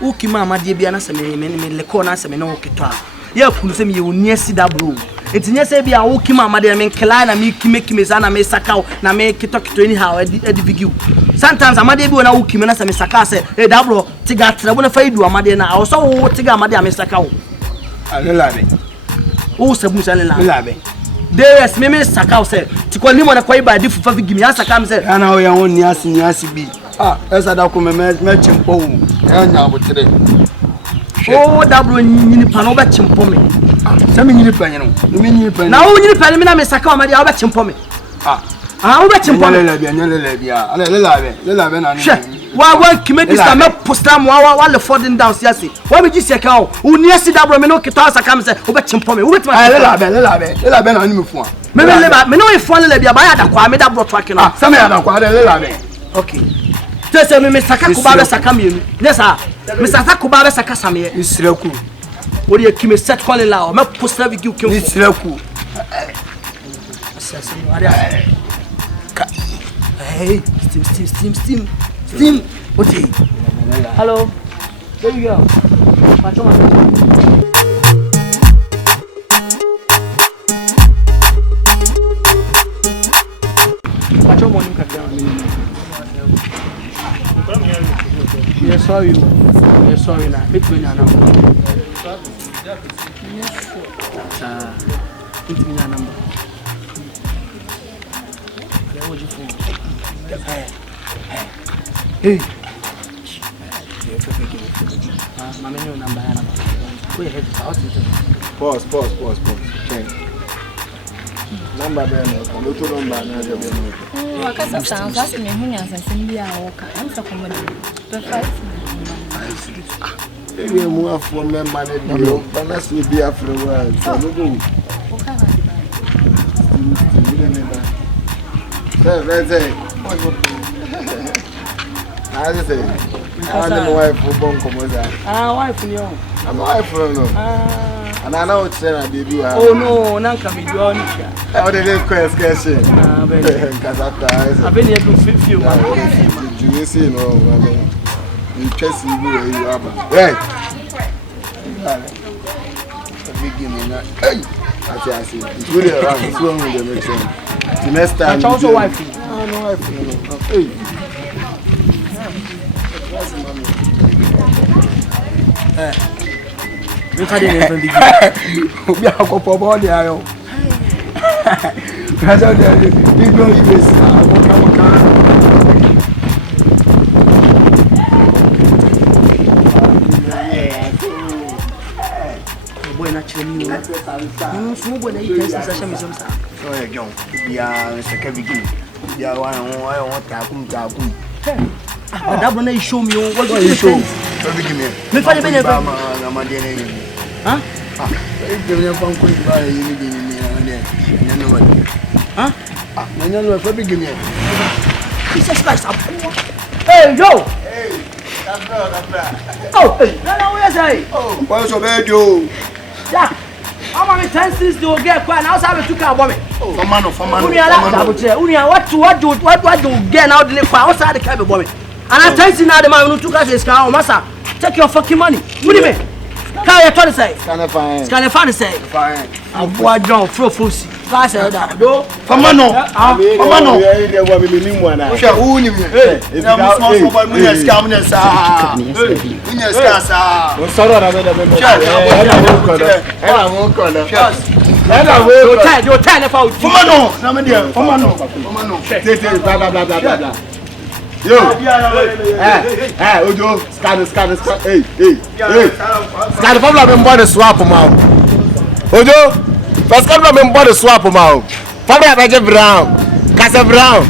Uki mama de bia na se me le ko na se me no keto a ya kunu se me ye oni asida bro etinya se bia uki mama de me nkla na me kime za na me sakaw na me keto ni ha edi bigi sometimes amade bi na uki me na se me saka se da bro tiga trebo na faidu amade na awo so wo tiga amade a me sakaw alelabe o sabu se alelabe DS me sakaw se tikoli mo na kwai ba di fufa bigi me asaka me se ana o ya won ni asi bi esa da ko me chimpo wu ya nya abotere o da bro nyini pa no ba chimpo me se me nyini pa nyino me nyini pa na o nyini pa me na me sakaw amade a ba chimpo me o ba chimpo me lelabe na wa kime dis na me posta mo wa le falling down siase wa be gisi ka o uni asi da bro me no kita asaka me se o ba chimpo me o betima lelabe na ni me fu me no e fu lelabe ba ya da kwa me da bro to akino se me ya da kwa lelabe okay tese me saka ko ba be saka me nesa me saka ko ba be saka same isiraku wori e kime set calling la o me posta bi ki o kem isiraku hey steam okay hello there you go Machoma morning kakra yes sorry na make me na number give me na number hey mama no number we head out pause check number there no to number na je be no akasa sound as me hu nya sasim bia wo ka am so komodi perfect ewe mu afo me mane dio bana so bi afre wa so no go o ka ba say I just say, I don't know why for bon komoza. Wife ni o. I'm wife no. And I know what say na dey do. Oh no, na nka me do oni sha. I dey dey question. Be. Kasata. Abi ni do feel ma. You see no, I mean. You chase you aba. Hey. Beginning na. Hey. I see. It's really around. It's wrong with the mixing. The next time. I also wife. No wife no. Hey. We ka dey never big. Obi akopo body ayo. Kaza dey big no yes. Waka. Boy na chini o. Small boy na eat test sa shame some sa. So ya jon. Bia se ka big. Bia wa won ta kum. But that one show me what do you show? Me fa be never. Huh? Give me phone call ba you ni no what. Huh? No for big me. Jesus Christ. Hey, Joe. Hey. That's bro. Oh, no, where say? Oh, why so bad you? Yeah. How many times since they will get quiet now have to come me? For man. Unia what do get now the quiet outside the cabin boy. And I tell you now the man who took us his car, massa. Take your fucking money. What do you mean? Can you tell us say? Can I find say? Fine. I'm boy John Frofusi. Class that. Do. For man. Yeah, we will need one. Sure, who ni me? Hey, I'm small boy, me scam me sa. Me scam sa. O sorrow na me da me. I won't call. Your time for man. Na me there. For man. Tete blah blah. Yo, Ojo, scan. Hey. Scan the problem me body swap ma. Ojo, first come me body swap ma. Family abeje brown. Casa brown.